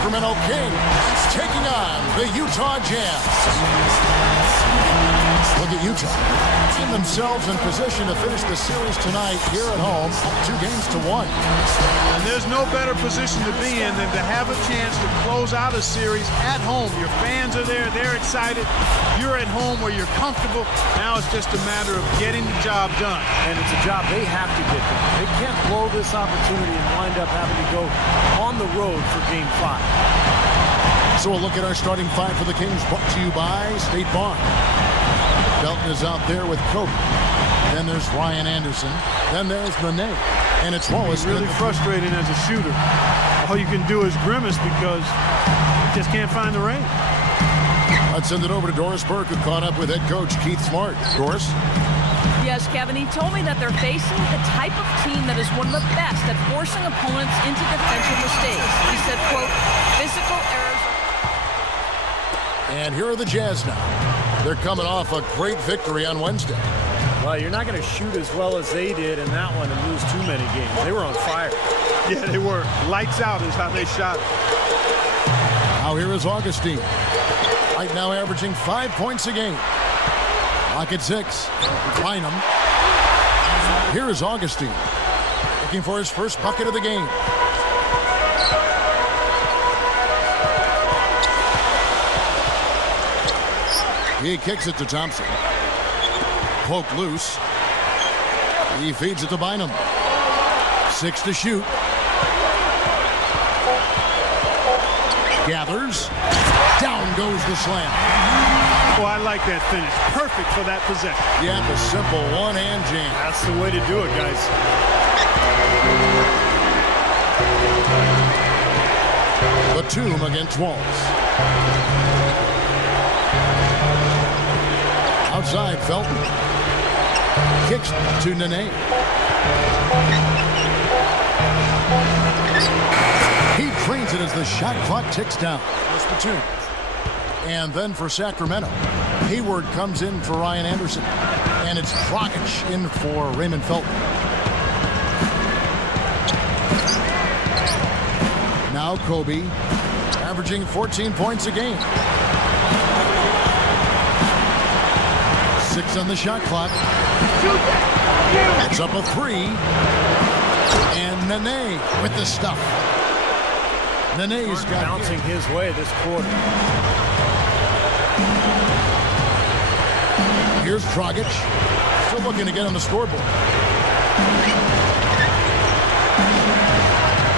Sacramento Kings taking on the Utah Jazz. Look at Utah. Find themselves in position to finish the series tonight here at home, 2-1. And there's no better position to be in than to have a chance to close out a series at home. Your fans are there, they're excited. You're at home where you're comfortable. Now it's just a matter of getting the job done. And it's a job they have to get done. They can't blow this opportunity and wind up having to go on the road for Game 5. So we'll look at our starting five for the Kings, brought to you by State Farm. Belton is out there with Kobe. Then there's Ryan Anderson. Then there's Nene. And it's Wallace. Really frustrating as a shooter. All you can do is grimace because you just can't find the range. Let's send it over to Doris Burke, who caught up with head coach Keith Smart. Doris? Yes, Kevin, he told me that they're facing the type of team that is one of the best at forcing opponents into defensive mistakes. He said, quote, physical errors. And here are the Jazz now. They're coming off a great victory on Wednesday. Well, you're not going to shoot as well as they did in that one and lose too many games. They were on fire. Yeah, they were. Lights out is how they shot. Now here is Augustine. Right now averaging 5 points a game. Lock at 6. Bynum. Here is Augustine. Looking for his first bucket of the game. He kicks it to Thompson. Poke loose. He feeds it to Bynum. 6 to shoot. Gathers. Down goes the slam. Oh, I like that finish. Perfect for that possession. Yeah, the simple one-hand jam. That's the way to do it, guys. Batum against Walls. Outside, Felton. Kicks to Nene. He trains it as the shot clock ticks down. That's Batum. And then for Sacramento, Hayward comes in for Ryan Anderson. And it's Dragic in for Raymond Felton. Now Kobe, averaging 14 points a game. 6 on the shot clock. It's up a 3. And Nene with the stuff. Nene's got bouncing his way this quarter. Here's Dragic. Still looking to get on the scoreboard.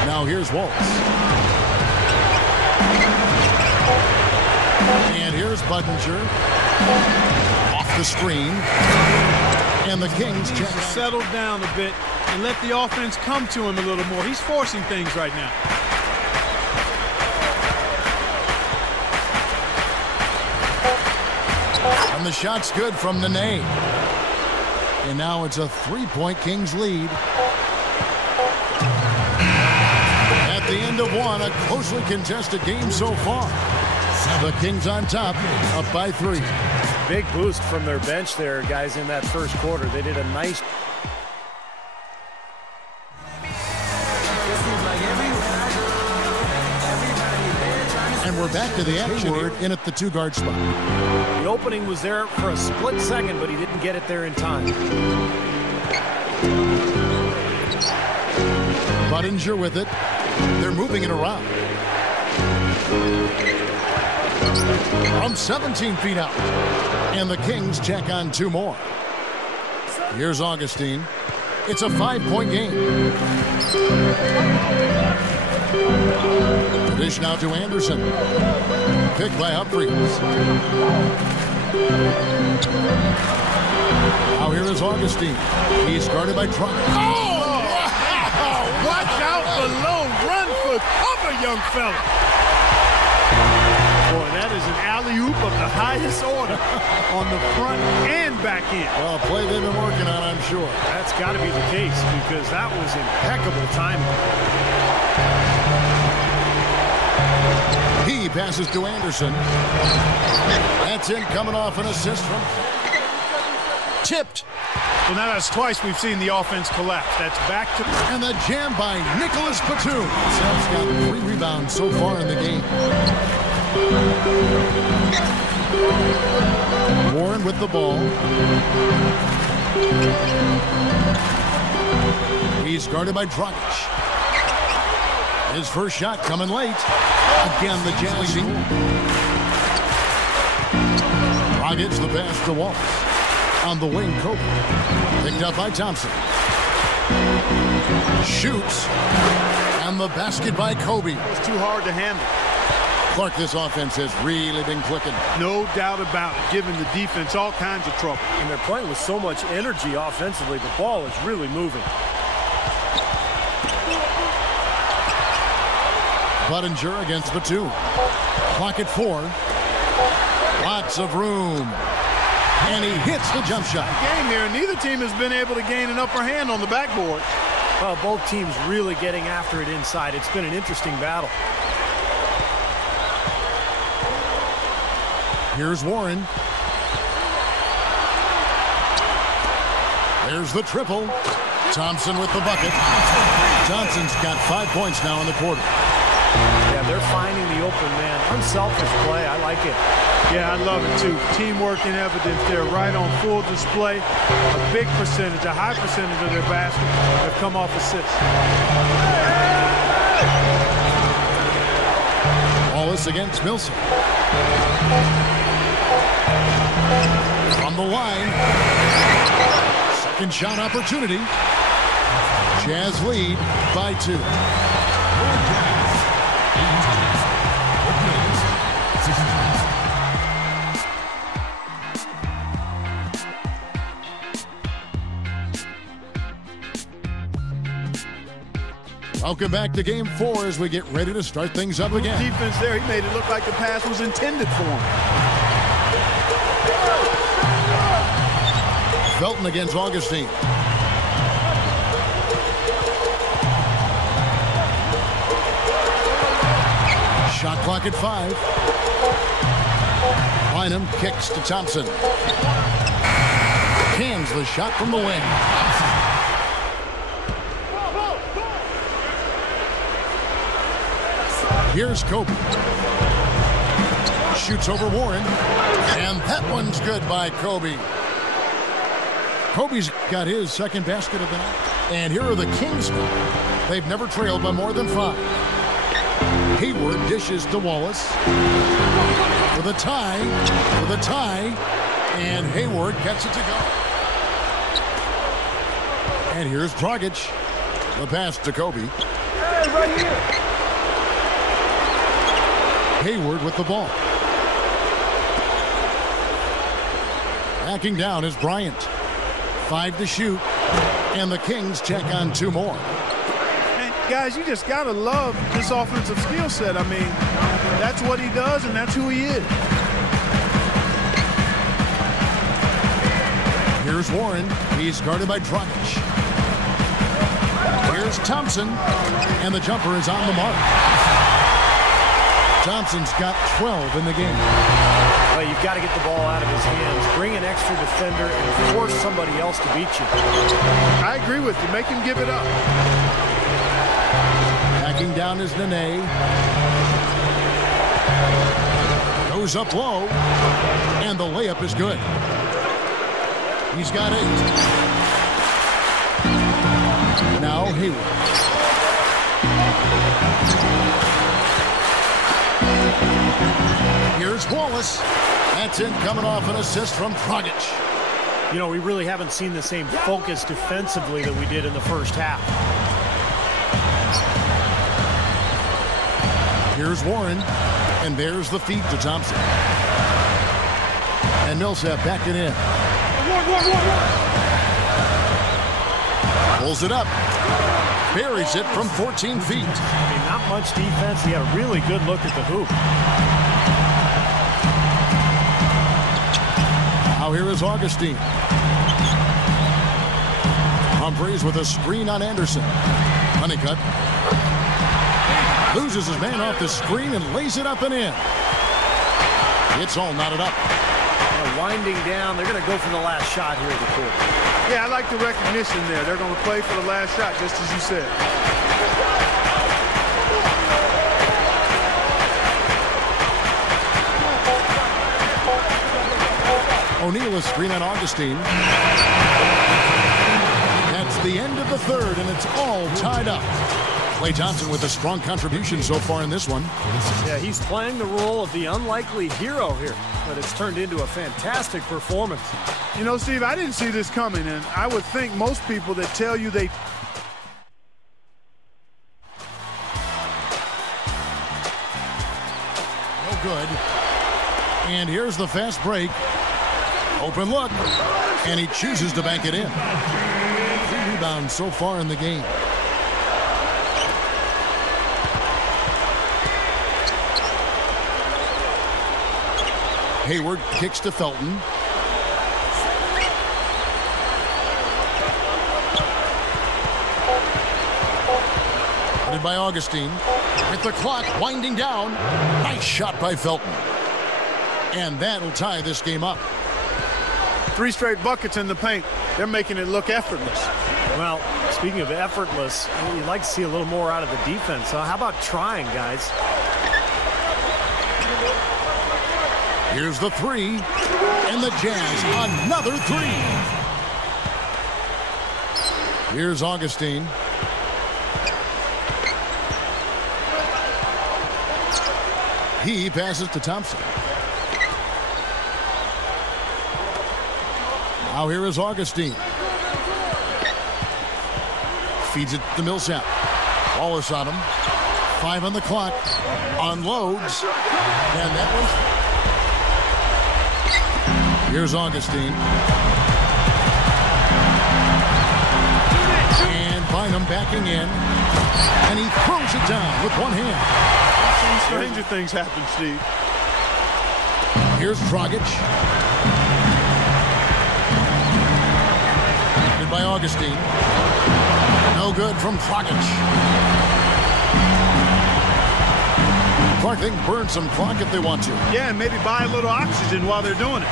Now here's Waltz. And here's Budinger. Off the screen. And the Kings check. Settle down a bit and let the offense come to him a little more. He's forcing things right now. And the shot's good from Nene. And now it's a 3-point Kings lead. At the end of one, a closely contested game so far. The Kings on top, up by 3. Big boost from their bench there, guys, in that first quarter. They did a nice... And we're back to the action here in at the 2-guard spot. The opening was there for a split second, but he didn't get it there in time. Budinger with it. They're moving it around. From 17 feet out. And the Kings check on 2 more. Here's Augustine. It's a 5-point game. Dish now to Anderson. Picked by Humphries. Now here is Augustine. He's guarded by Trump. Oh! Watch out below. Run for cover, young fella. Boy, that is an alley-oop of the highest order on the front and back end. Well, play they've been working on, I'm sure. That's got to be the case because that was impeccable timing. He passes to Anderson. That's in, coming off an assist from... Tipped. Well, now that's twice we've seen the offense collapse. That's back to... And the jam by Nicholas Batum. Sam's got 3 rebounds so far in the game. Warren with the ball. He's guarded by Dragic. His first shot coming late. Again, the Jazz. Dragic the pass to Wallace. On the wing, Kobe. Picked up by Thompson. Shoots. And the basket by Kobe. It's too hard to handle. Clark, this offense has really been clicking. No doubt about it, giving the defense all kinds of trouble. And they're playing with so much energy offensively. The ball is really moving. Budinger against Batum. Clock at 4. Lots of room. And he hits the jump shot. Game here, neither team has been able to gain an upper hand on the backboard. Well, both teams really getting after it inside. It's been an interesting battle. Here's Warren. There's the triple. Thompson with the bucket. Thompson's got 5 points now in the quarter. Yeah, they're finding the open man. Unselfish play. I like it. Yeah, I love it too. Teamwork in evidence there, right on full display. A big percentage, a high percentage of their baskets have come off assists. Wallace against Millsap. From the line. Second shot opportunity. Jazz lead by 2. Welcome back to Game 4 as we get ready to start things up again. Defense there, he made it look like the pass was intended for him. Felton against Augustine. Shot clock at 5. Bynum kicks to Thompson. Cans the shot from the wing. Here's Kobe. Shoots over Warren. And that one's good by Kobe. Kobe's got his second basket of the night. And here are the Kings. They've never trailed by more than 5. Hayward dishes to Wallace. For the tie. And Hayward gets it to go. And here's Dragic. The pass to Kobe. Hey, right here. Hayward with the ball. Backing down is Bryant. 5 to shoot. And the Kings check on 2 more. And guys, you just got to love this offensive skill set. I mean, that's what he does, and that's who he is. Here's Warren. He's guarded by Dragic. Here's Thompson. And the jumper is on the mark. Thompson's got 12 in the game. Well, you've got to get the ball out of his hands, bring an extra defender, and force somebody else to beat you. I agree with you. Make him give it up. Backing down is Nene. Goes up low. And the layup is good. He's got 8. Now Hayward. Here's Wallace. That's it, coming off an assist from Dragic. You know, we really haven't seen the same focus defensively that we did in the first half. Here's Warren. And there's the feed to Thompson. And Millsap back it in. Pulls it up. Buries it from 14 feet. I mean, not much defense. He had a really good look at the hoop. Now here is Augustine. Humphreys with a screen on Anderson. Honeycutt. Loses his man off the screen and lays it up and in. It's all knotted up. Kind of winding down. They're going to go for the last shot here at the court. Yeah, I like the recognition there. They're going to play for the last shot, just as you said. O'Neal is screen on Augustine. That's the end of the third, and it's all tied up. Klay Thompson with a strong contribution so far in this one. Yeah, he's playing the role of the unlikely hero here, but it's turned into a fantastic performance. You know, Steve, I didn't see this coming, and I would think most people that tell you they... No good. And here's the fast break. Open look, and he chooses to bank it in. 3 rebounds so far in the game. Hayward kicks to Felton. Guarded by Augustine. With the clock winding down. Nice shot by Felton. And that'll tie this game up. 3 straight buckets in the paint. They're making it look effortless. Well, speaking of effortless, you'd like to see a little more out of the defense. So how about trying, guys? Here's the 3. And the Jazz, another 3. Here's Augustine. He passes to Thompson. Now here is Augustine. Feeds it to Millsap. Wallace on him. 5 on the clock. Unloads. And that was... Here's Augustine. And Bynum backing in. And he throws it down with one hand. Stranger things happen, Steve. Here's Dragic. By Augustine. No good from Dragic. Clark, they can burn some clock if they want to. Yeah, and maybe buy a little oxygen while they're doing it.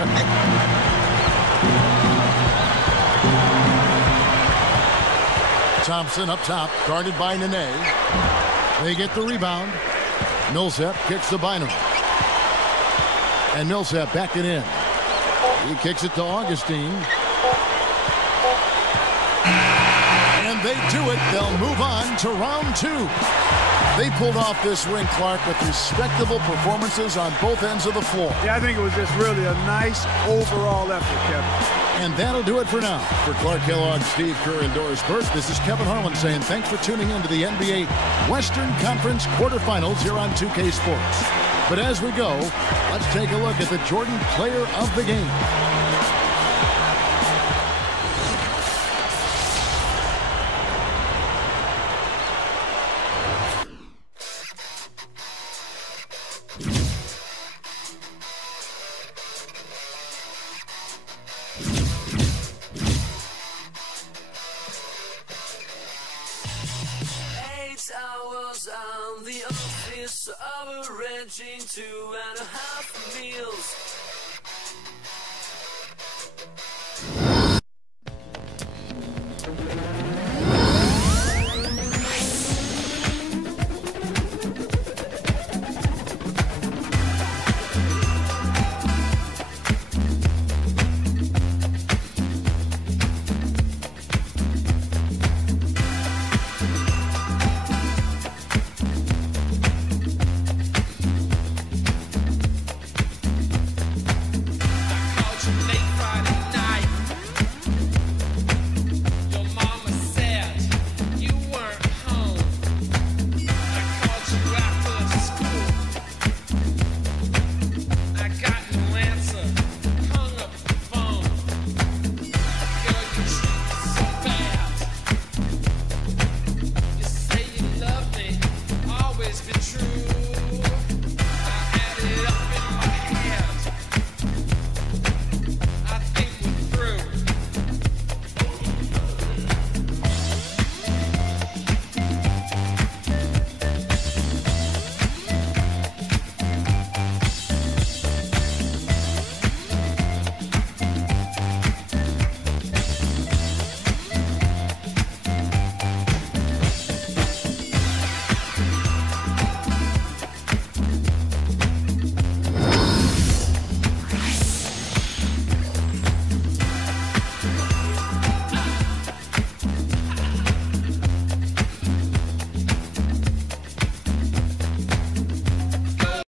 Thompson up top, guarded by Nene. They get the rebound. Millsap kicks to Bynum. And Millsap back it in. He kicks it to Augustine. And they do it. They'll move on to round 2. They pulled off this win, Clark, with respectable performances on both ends of the floor. Yeah, I think it was just really a nice overall effort, Kevin. And that'll do it for now. For Clark Kellogg, Steve Kerr, and Doris Burke, this is Kevin Harlan saying thanks for tuning in to the NBA Western Conference quarterfinals here on 2K Sports. But as we go, let's take a look at the Jordan Player of the Game. On the office, averaging 2.5 meals.